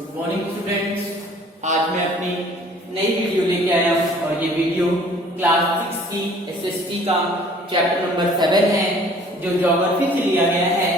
Good morning students. आज मैं अपनी नई वीडियो लेके आया हूँ और ये वीडियो क्लास 6 की एसएसटी का चैप्टर नंबर 7 है जो ज्योग्राफी से लिया गया है।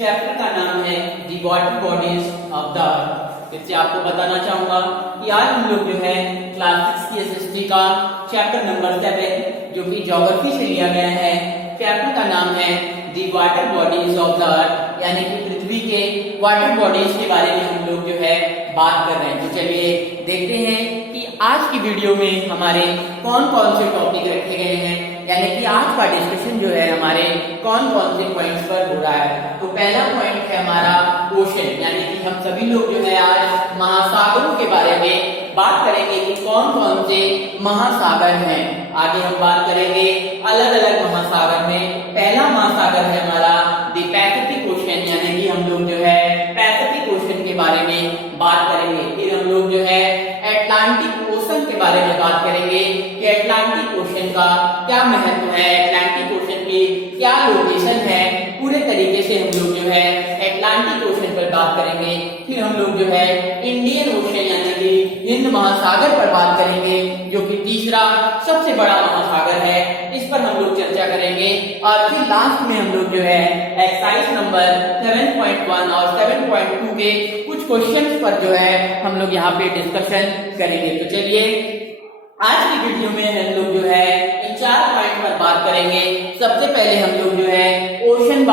चैप्टर का नाम है the water bodies of the अर्थ। इससे आपको बताना चाहूंगा कि आज हम लोग जो है क्लास 6 की एसएसटी का चैप्टर नंबर 7 जो कि ज्योग्राफी से लिया गया है, चैप्टर का नाम है the water bodies of the earth, यानी कि पृथ्वी के वाटर बॉडीज के बारे में हम लोग जो है बात कर रहे हैं। तो चलिए देखते हैं कि आज की वीडियो में हमारे कौन कौन से टॉपिक रखे गए हैं, यानी कि आज का डिस्कशन जो है हमारे कौन कौन से पॉइंट्स पर हो रहा है। तो पहला पॉइंट है हमारा ओशन, यानी कि हम सभी लोग जो है आज महासागरों के बारे में बात करेंगे कि कौन कौन से महासागर हैं। आगे हम बात करेंगे अलग अलग महासागर में। पहला महासागर है हमारा द पैसिफिक ओशन, यानी कि हम लोग जो है पैसिफिक ओशन के बारे में बात करेंगे। फिर हम लोग जो है अटलांटिक ओशन के बारे में बात करेंगे कि अटलांटिक ओशन का क्या महत्व है, अटलांटिक ओशन की क्या लोकेशन है, पूरे तरीके से हम लोग जो है अटलांटिक ओशन पर बात करेंगे। फिर हम लोग जो है इंडियन ओशन यानी कि हिंद महासागर पर बात करेंगे जो कि तीसरा सबसे बड़ा महासागर है, इस पर हम लोग चर्चा करेंगे। और फिर लास्ट में हम लोग जो है एक्सरसाइज नंबर 7.1 और 7.2 के कुछ क्वेश्चंस पर जो है हम लोग यहाँ पे डिस्कशन करेंगे। तो चलिए आज की वीडियो में हम लोग जो है इन 4 पॉइंट पर बात करेंगे। सबसे पहले हम लोग जो है ओशन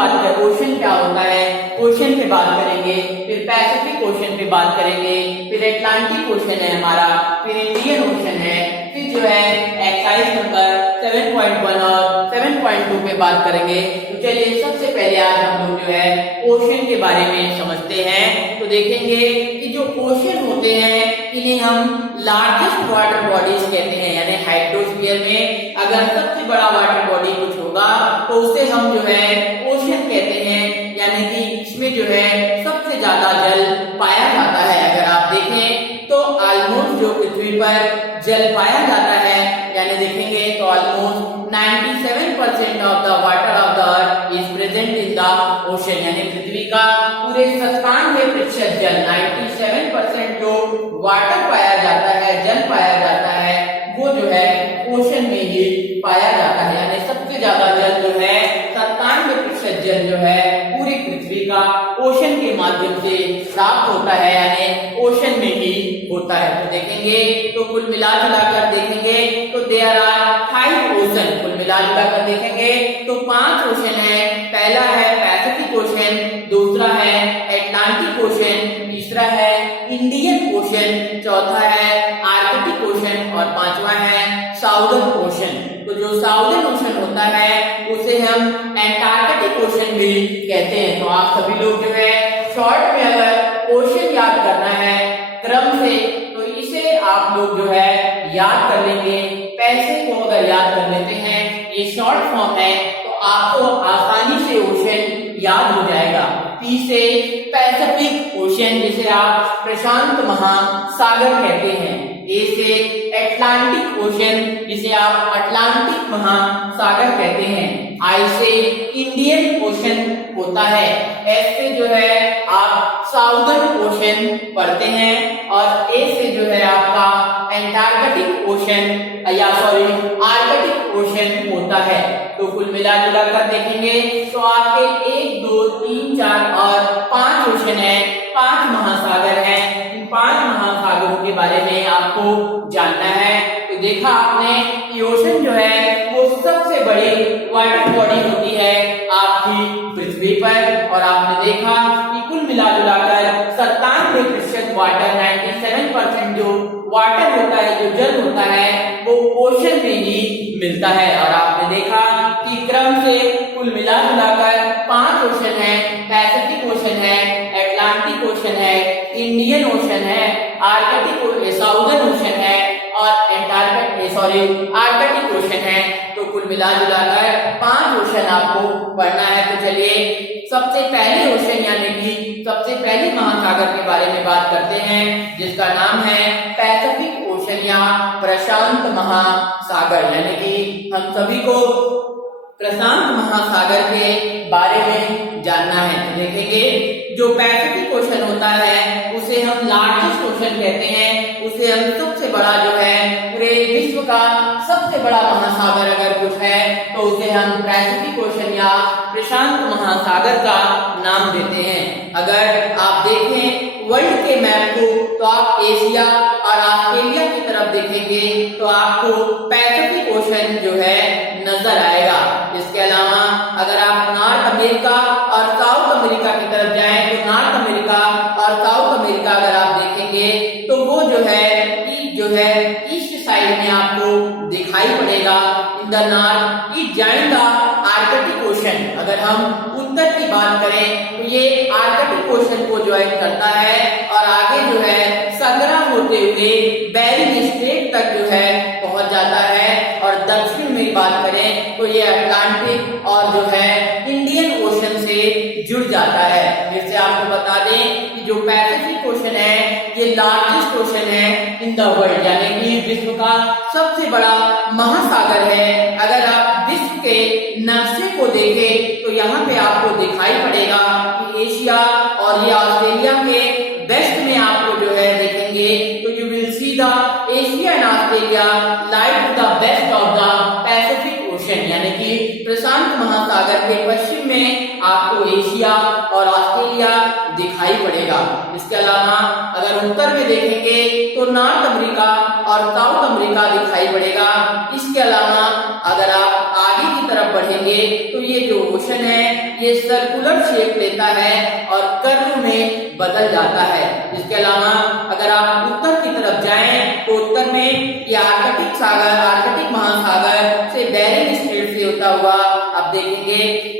क्या होता है, ओशन पे बात करेंगे। फिर पैसिफिक ओशन पे बात करेंगे। फिर अटलांटिक ओशन है हमारा, फिर इंडियन ओशन है। फिर जो है एक्सरसाइज नंबर 7.1 और 7.2 पे बात करेंगे। तो चलिए सबसे पहले आज हम लोग जो है ओशन के बारे में समझते हैं। तो देखेंगे कि जो ओशन होते हैं इन्हें हम लार्जेस्ट वाटर बॉडीज कहते हैं, यानी हाइड्रोस्फीयर में अगर सबसे बड़ा वाटर बॉडी कुछ होगा तो उसे हम जो है ओशन कहते हैं, यानी कि इसमें जो है सबसे ज्यादा जल पाया जाता है। अगर आप देखें तो ऑलमोस्ट जो पृथ्वी पर जल पाया जाता है, यानी देखेंगे तो almost 97% of the water of the earth is present in the ocean, यानी पृथ्वी का पूरे 97% जल 97% जो वाटर पाया जाता है, जल पाया जाता है, वो जो है ओशन में ही पाया जाता है। यानी सबसे ज्यादा जल जो है 97% जल जो है पूरी पृथ्वी का ओशन के माध्यम से प्राप्त होता है, यानी ओशन में ही होता है। तो देखेंगे तो कुल मिलाकर देखेंगे तो देयर आर 5 ओशन, कुल मिलाकर देखेंगे तो 5 ओशन है। पहला है पैसिफिक ओशन, दूसरा है अटलांटिक ओशन, तीसरा है इंडियन ओशन, चौथा है आर्कटिक ओशन और पांचवा है साउदर्न ओशन। तो जो साउदर्न ओशन होता है उसे हम एंटार्क्टिक ओशन भी कहते हैं। तो आप सभी लोग जो है शॉर्ट में अगर ओशन याद करना है क्रम से तो इसे आप लोग जो है याद कर लेंगे। पैसे को अगर याद कर लेते हैं, ये शॉर्ट फॉर्म है, तो आपको आसानी से ओशन याद हो जाएगा। पी से पैसिफिक ओशन जिसे आप प्रशांत महासागर कहते हैं, ए से अटलांटिक ओशन जिसे आप अटलांटिक महासागर कहते हैं, आई से इंडियन ओशन होता है, एस से जो है आप साउदर्न ओशन पढ़ते हैं और ए से जो है आपका एंटार्क्टिक ओशन आर्कटिक ओशन होता है। तो कुल मिलाकर देखेंगे तो आपके 1, 2, 3, 4 और 5 ओशन है, 5 महासागर हैं। इन 5 महासागरों के बारे में आपको जानना है। तो देखा आपने कि ओशन जो है वो सबसे बड़ी वाटर बॉडी होती है आपकी पृथ्वी पर, और आपने देखा कि कुल मिलाकर 97% वाटर 97% जो वाटर होता है, जो जल होता है, वो ओशन में ही मिलता है। और आपने देखा कि क्रम से कुल मिलाकर 5 ओशन है, पैसिफिक ओशन है, अटलांटिक ओशन है, इंडियन ओशन है, साउदर्न ओशन है और आर्कटिक ओशन है। तो कुल मिलाकर 5 ओशन आपको पढ़ना है। तो चलिए सबसे पहले ओशन यानी कि सबसे पहले महासागर के बारे में बात करते हैं, जिसका नाम है पैसिफिक ओशन या प्रशांत महासागर। यानी कि हम सभी को प्रशांत महासागर के बारे में जानना है। तो देखेंगे जो पैसिफिक ओशन होता है उसे हम लार्जेस्ट ओशन कहते हैं, उसे हम सबसे बड़ा जो है पूरे विश्व का सबसे बड़ा महासागर अगर कुछ है तो उसे हम पैसिफिक ओशन या प्रशांत महासागर का नाम देते हैं। अगर आप देखें वर्ल्ड के मैप को तो आप एशिया और ऑस्ट्रेलिया की तरफ देखेंगे तो आपको पैसिफिक ओशन जो है नजर आएगा। इसके अलावा अगर आप नॉर्थ अमेरिका और साउथ अमेरिका की तरफ जाएं तो नॉर्थ अमेरिका और साउथ अमेरिका अगर आप देखेंगे तो वो जो है ईस्ट साइड में आपको दिखाई पड़ेगा। In the north it join the Arctic ocean. अगर हम उत्तर की बात करें तो ये आर्कटिक ओशन को ज्वाइन करता है और आगे जो है सगरा होते हुए बेरिंग स्ट्रेट तक जो है पहुंच जाता है। और दक्षिण में बात करें तो ये अटलांटिक और जो है इंडियन ओशन से जुड़ जाता है। जिससे आपको बता दें कि जो पैसिफिक ओशन है ये लार्जेस्ट ओशन है इन द वर्ल्ड, यानी कि विश्व का सबसे बड़ा महासागर है। अगर आप विश्व के नक्शे को देखें तो यहाँ पे आपको दिखाई पड़ेगा कि एशिया और ये ऑस्ट्रेलिया के वेस्ट में आपको जो है देखेंगे तो you will see the Asia and Australia like the west of the Pacific ocean, यानी कि प्रशांत महासागर के पश्चिम में आपको एशिया और ऑस्ट्रेलिया दिखाई पड़ेगा। इसके अलावा अगर उत्तर में देखेंगे तो नॉर्थ अमेरिका और साउथ अमेरिका दिखाई पड़ेगा। इसके अलावा अगर आप आगे की तरफ बढ़ेंगे तो ये जो ओशन है ये सर्कुलर शेप लेता है और कर्व में बदल जाता है। इसके अलावा अगर आप उत्तर की तरफ जाएं तो उत्तर में ये आर्कटिक महासागर से बेरिंग स्ट्रेट से होता हुआ आप देखेंगे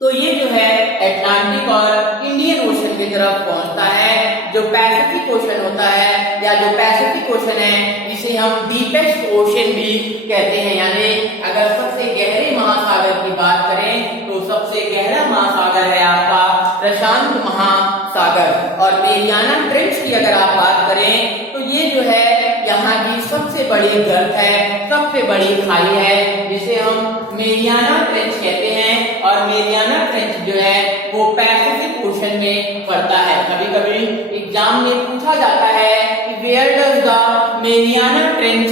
तो ये जो है अटलांटिक और इंडियन ओशन की तरफ पहुंचता है। जो पैसिफिक ओशन होता है या जो पैसिफिक ओशन है जिसे हम डीपेस्ट ओशन भी कहते हैं, यानी अगर सबसे गहरे महासागर की बात करें तो सबसे गहरा महासागर है आपका प्रशांत महासागर। और मेरियाना ट्रेंच की अगर आप बात करें तो ये जो है यहाँ की सबसे बड़ी गर्त है, सबसे बड़ी खाई है जिसे हम मेरियाना ट्रेंच कहते हैं। और मेरियाना ट्रेंच जो है वो पैसिफिक ओशन में पड़ता है। कभी कभी एग्जाम में पूछा जाता है कि where does the Mariana trench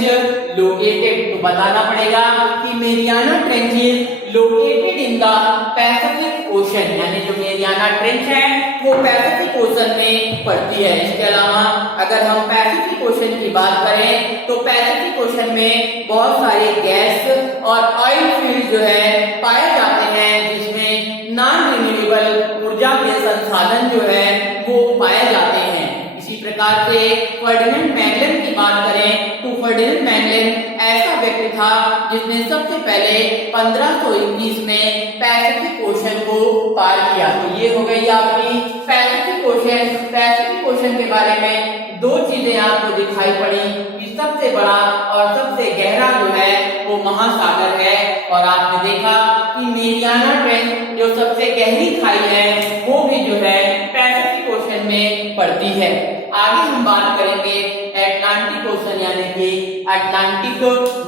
located, तो बताना पड़ेगा कि Mariana trench is located in the Pacific ocean, यानी जो मेरियाना ट्रेंच है वो पैसिफिक ओशन में पड़ती है। इसके अलावा अगर हम पैसिफिक ओशन की बात करें तो पैसिफिक ओशन में बहुत सारे गैस और ऑयल फील्ड जो है पाए जाते हैं जिसमें नॉन रिन्यूएबल ऊर्जा के संसाधन जो है वो पाए जाते हैं। इसी प्रकार से फर्डिनेंड मैगलन की बात करें तो फर्डिनेंड मैगलन ऐसा व्यक्ति था जिसने सबसे पहले 1521 में पैसिफिक ओशन को पार किया। तो ये हो गई आपकी पैसिफिक ओशन। पैसिफिक ओशन के बारे में दो चीजें आपको दिखाई पड़ी कि सबसे बड़ा और सबसे गहरा जो है वो महासागर है। और आपने देखा कि मेरियाना ट्रेंच जो सबसे गहरी खाई है वो भी जो है पैसिफिक ओशन में पड़ती है। आगे हम बात करेंगे अटलांटिक ओशन यानी कि अटलांटिक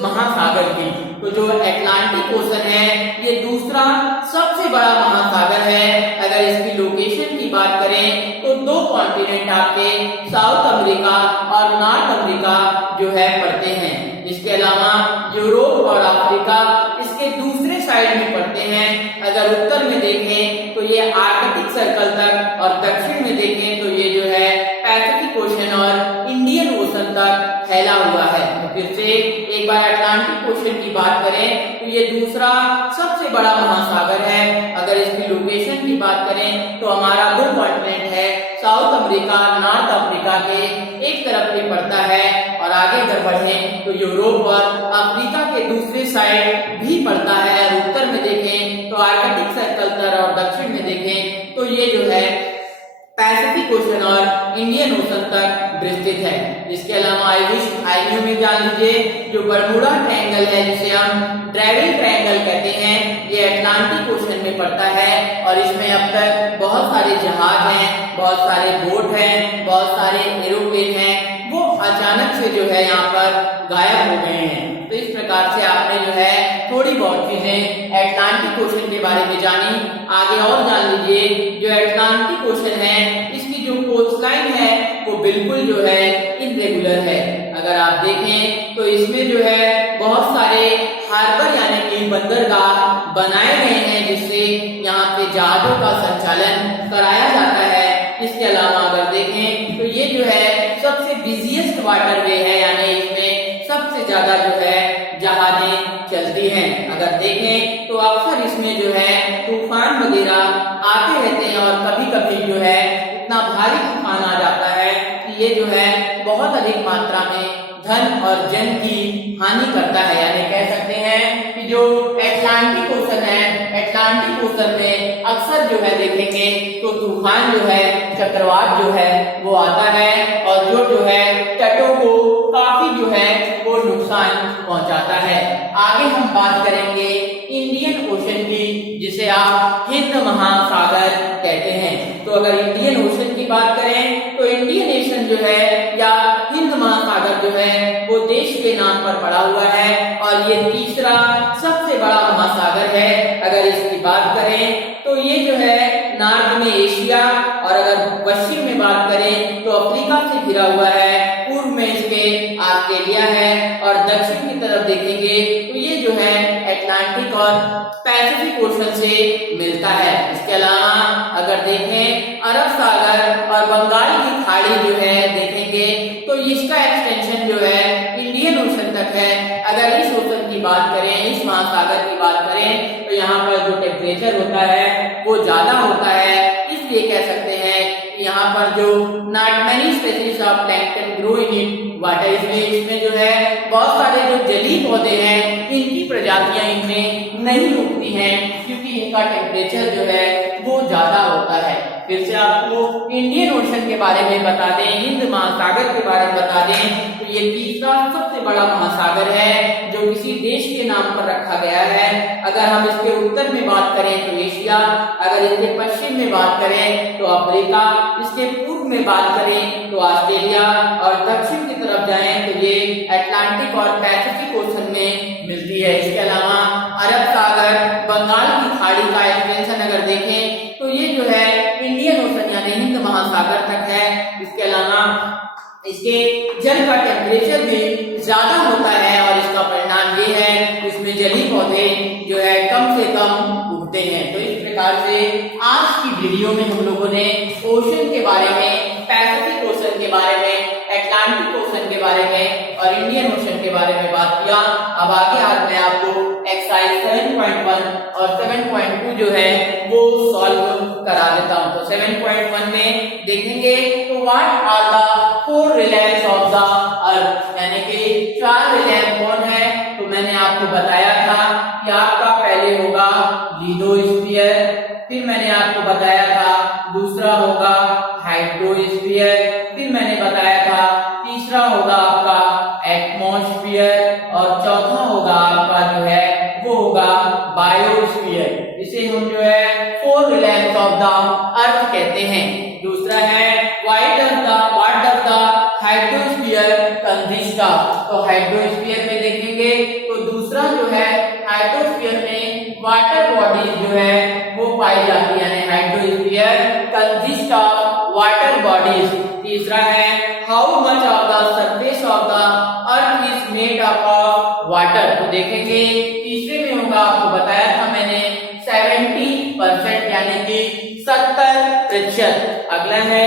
महासागर की। तो जो अटलांटिक ओशन है ये दूसरा सबसे बड़ा महासागर है। अगर इसकी लोकेशन की बात करें तो दो कॉन्टिनेंट आपके साउथ अमेरिका और नॉर्थ अमेरिका जो है पड़ते हैं। इसके अलावा यूरोप और अफ्रीका इसके दूसरे साइड में पड़ते हैं। अगर उत्तर में देखें तो ये आर्कटिक सर्कल तक और दक्षिण में देखें तो ये जो है पैसिफिक ओशन और इंडियन ओशन तक फैला हुआ है। तो फिर से एक बार अटलांटिक ओशन की बात करें तो ये दूसरा सबसे बड़ा महासागर है। अगर इसकी लोकेशन की बात करें तो हमारा दो कॉन्टिनेंट है, साउथ अमेरिका नॉर्थ अफ्रीका के एक तरफ में पड़ता है और आगे अगर बढ़ें तो यूरोप और अफ्रीका के दूसरे साइड भी पड़ता है। और उत्तर में देखें तो आर्कटिक सर्कल तक और दक्षिण में देखें तो ये जो है पैसिफिक ओशन और इंडियन ओशन तक विस्तृत है। इसके अलावा आईयू में जान लीजिए जो बरमूडा ट्रायंगल है जिसे हम ड्राइविंग ट्रायंगल कहते हैं, ये अटलांटिक ओशन में पड़ता है। और इसमें अब तक बहुत सारे जहाज हैं, बहुत सारे बोट हैं, बहुत सारे एरोप्लेन हैं, वो अचानक से जो है यहाँ पर गायब हो गए हैं। तो इस प्रकार से आपने जो है थोड़ी बहुत चीजें अटलांटिक ओशन के बारे में जानी। आगे और जान लीजिए, जो अटलांटिक ओशन है इसकी जो कोस्टलाइन है वो बिल्कुल जो है इरेगुलर है। अगर आप देखें तो इसमें जो है बहुत सारे हार्बर यानी कि बंदरगाह बनाए गए हैं जिससे यहाँ पे जहाजों का संचालन कराया जाता है। इसके अलावा अगर देखें तो ये जो है सबसे बिजिएस्ट वाटरवे है, यानी इसमें सबसे ज्यादा जो है जहाजें चलती हैं। अगर देखें तो अक्सर इसमें जो है तूफान वगैरह आते रहते हैं और कभी कभी जो है इतना भारी तूफान आ जाता है कि ये जो है बहुत अधिक मात्रा में धन और जन की हानि करता है। यानी कह सकते हैं कि जो अटलांटिक ओशन है, अटलांटिक ओशन में अक्सर जो है देखेंगे तो तूफान जो है, चक्रवात जो है वो आता है और जो है तटों को काफी जो है वो नुकसान पहुंचाता है। आगे हम बात करेंगे इंडियन ओशन की, जिसे आप हिंद महासागर कहते हैं। तो अगर इंडियन ओशन की बात करें तो इंडियन ओशन जो है या हिंद महासागर जो है वो देश के नाम पर पड़ा हुआ है और ये तीसरा सबसे बड़ा महासागर है। अगर इसकी बात करें तो ये जो है नॉर्थ में एशिया और अगर पश्चिम में बात करें तो अफ्रीका से घिरा हुआ है, पूर्व में इसके ऑस्ट्रेलिया है और दक्षिण की तरफ देखेंगे तो ये जो है अटलांटिक और पैसिफिक ओशन से मिलता है। इसके अलावा अगर देखें अरब सागर और बंगाल की खाड़ी जो है देखेंगे तो इसका एक्सटेंशन जो है इंडियन ओशन तक है। अगर इस ओशन की बात करें, इस महासागर की बात करें तो यहाँ पर जो टेम्परेचर होता है वो ज्यादा होता है, इसलिए कह सकते हैं यहाँ पर जो not many species of plankton grow in it water, इसमें जो है बहुत सारे जो जलीय पौधे हैं इनकी प्रजातियां इनमें नहीं उगती हैं क्योंकि इनका टेम्परेचर जो है वो ज्यादा होता है। फिर से आपको इंडियन ओशन के बारे में बता दें, हिंद महासागर के बारे में बता दें तो ये तीसरा सबसे बड़ा महासागर है जो किसी देश के नाम पर रखा गया है। अगर हम इसके उत्तर में बात करें तो एशिया, अगर इसके पश्चिम में बात करें तो अफ्रीका, इसके पूर्व में बात करें तो ऑस्ट्रेलिया और दक्षिण की तरफ जाएं तो ये अटलांटिक और पैसिफिक ओशन में मिलती है। इसके अलावा अरब सागर, बंगाल की खाड़ी का एक्सटेंशन अगर देखें तो ये जो है इंडियन ओशन यानी हिंद महासागर तक है। इसके अलावा इसके जल का टेम्परेचर भी ज्यादा होता है और इसका परिणाम ये है इसमें जलीय पौधे जो है कम से कम उगते हैं। तो इस प्रकार से आज की वीडियो में हम लोगों ने ओशन के बारे में, पैसिफिक ओशन के बारे में, अटलांटिक ओशन के बारे में और इंडियन ओशन के बारे में बात किया। अब आगे आज मैं आपको एक्सरसाइज 7.1 और 7.2 जो है वो सॉल्व करा देता हूं। तो 7.1 में देखेंगे तो what are the 4 realms of the earth, यानी कि 4 रिलेम्स कौन है। तो मैंने आपको बताया था कि आपका पहले होगा लिथोस्फीयर, फिर मैंने आपको बताया था दूसरा होगा हाइड्रोस्फीयर, फिर मैंने बताया था तीसरा होगा आपका एटमॉस्फेयर और चौथा होगा आपका जो है वो होगा बायोस्फीयर। इसे हम जो है 4 रिलेम्स ऑफ द अर्थ कहते हैं। दूसरा है what does the hydrosphere consist of. तो हाइड्रोस्फीयर में देखेंगे तो दूसरा जो है हाइड्रोस्फीयर में वाटर बॉडीज जो है वो पाई जाती है, यानी hydrosphere consist of water bodies. तीसरा है how much of the surface of the earth is made up of water. तो देखेंगे तीसरे में होगा, आपको बताया था मैंने 70% यानी कि 70%। अगला है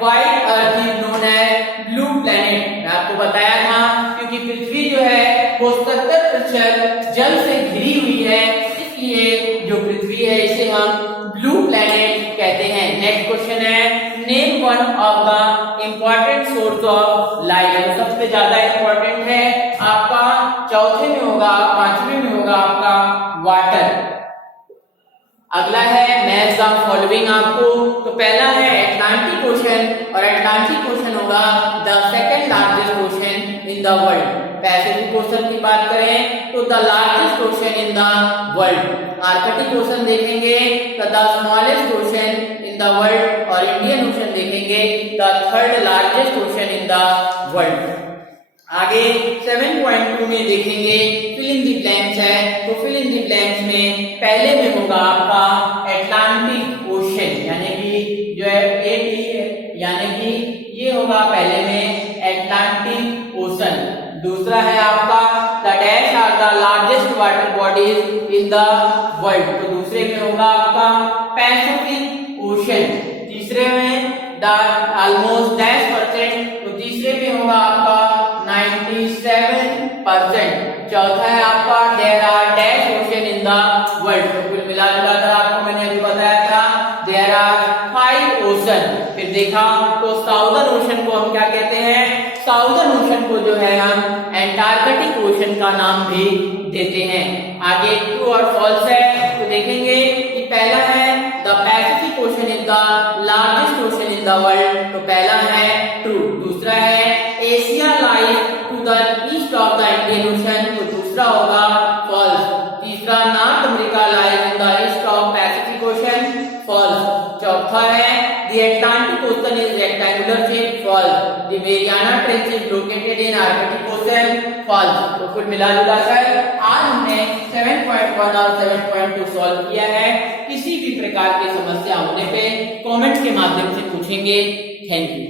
white earth is known as blue planet. मैं आपको बताया था क्योंकि पृथ्वी जो है वो 70% जल से घिरी हुई है, इसलिए जो पृथ्वी है इसे हम ब्लू प्लैनेट कहते हैं। नेक्स्ट क्वेश्चन है name one of the important source of light. सबसे ज्यादा इम्पोर्टेंट है आपका, चौथे में होगा, पांचवें में होगा आपका वाटर। अगला है मैच द फॉलोइंग आपको। तो पहला है अटलांटिक ओशन और अटलांटिक ओशन होगा the second largest ocean in the world. Pacific ocean की बात करें तो the largest ocean in the world. Arctic ocean देखेंगे तो the smallest ocean in the world और इंडियन ओशन देखेंगे the third largest ocean in the world. आगे 7.2 में देखेंगे फिल इन द ब्लैंक्स है। तो फिल इन द ब्लैंक्स में पहले में होगा आपका एटलांटिक ओशन, यानी कि जो है एटी है, यानी कि ये होगा पहले में एटलांटिक ओशन। दूसरा है आपका the dash are the largest water bodies in the world, तो दूसरे में होगा आपका पैसिफिक ओशन। तीसरे में द ऑलमोस्ट 10%, तो तीसरे में होगा आपका 97%। चौथा है आपका there are dash ocean in the world, तो कुल मिलाकर आपको मैंने अभी बताया था देयर आर 5 ओशन। फिर देखा तो साउदर्न ओशन को हम क्या कहते हैं, साउदर्न ओशन को जो है हम एंटार्कटिक ओशन का नाम भी देते हैं। आगे ट्रू और फॉल्स है, तो देखेंगे कि पहला है the Pacific ocean is the largest ocean in the world, तो पहला है ट्रू। दूसरा है Asia lies to the east of the Indian ocean, तो दूसरा होगा फॉल्स। तीसरा North America lies in the east of Pacific ocean, false. चौथा है the Atlantic ocean is rectangular shape, false. The Mariana trench is located in Arctic ocean, false. तो कुल मिलाकर आज हमने 7.1 और 7.2 सॉल्व किया है। किसी भी प्रकार की समस्या होने पे कमेंट के माध्यम से पूछेंगे। Thank you.